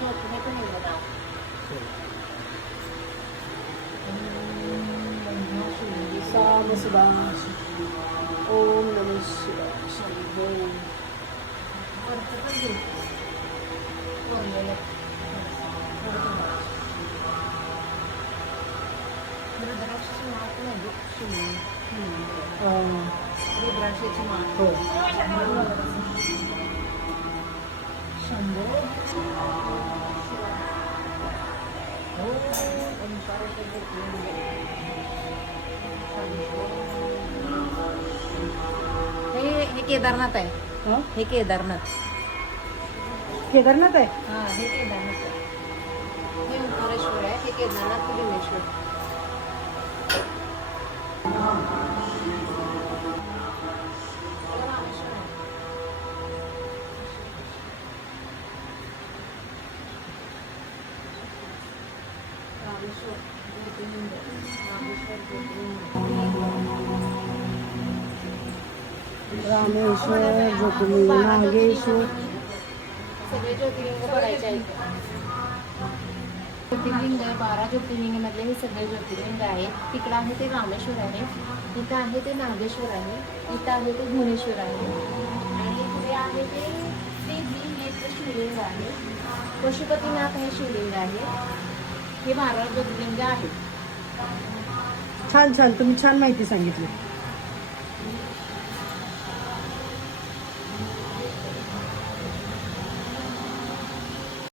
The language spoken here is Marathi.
हे पण आहे बघा. सामसदा ओम नमः शिवाय शंभो. वरचं पण घेऊ. वरलेलं. रुद्राक्षाची माळ पण आहे शिवली. रुद्राक्षाची माळ. हो. शंभो. हे केदारनाथ आहे. हा? हे केदारनाथ. केदारनाथ आहे. हा हे केदारनाथ आहे. हे ओंकारेश्वर आहे. हे केदारनाथ भीमेश्वर. रामेश्वर ज्योतिर्लिंग नागेश्वर. सगळे ज्योतिर्लिंग बघायचे आहेत. ज्योतिर्लिंग आहे 12 ज्योतिर्लिंगमधले हे सगळे ज्योतिर्लिंग आहेत. तिकडं आहे ते रामेश्वर आहे. इथं आहे ते नागेश्वर आहे. इथं आहे ते भुवनेश्वर आहे. आणि इथे आहे ते श्री शिवलिंग आहे. पशुपतीनाथ हे शिवलिंग आहे. हे 12 ज्योतिर्लिंग आहेत. छान छान, तुम्ही छान माहिती सांगितली.